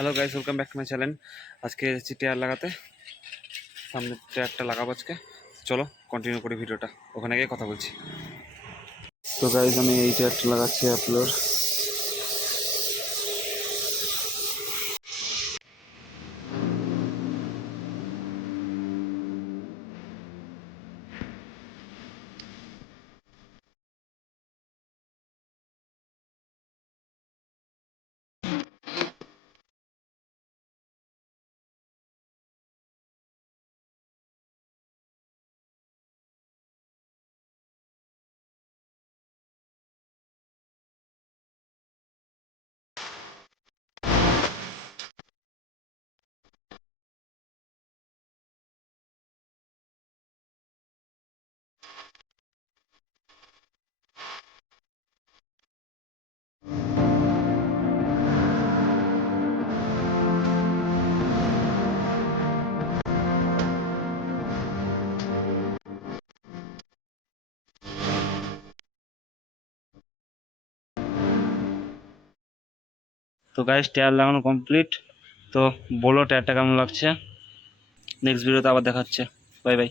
Hello guys, welcome back to my channel. আজকে যাচ্ছি টায়ার লাগাতে, সামনে টায়ারটা লাগাবো আজকে। চলো কন্টিনিউ করি ভিডিওটা, ওখানে গিয়ে কথা বলছি। তো গাইস, আমি এই টায়ারটা লাগাচ্ছি আপনার। তো গাইস, টায়ার লাগানো কমপ্লিট। তো বলো টায়ারটা কেমন লাগছে। নেক্সট ভিডিওতে আবার দেখাচ্ছে। Bye bye.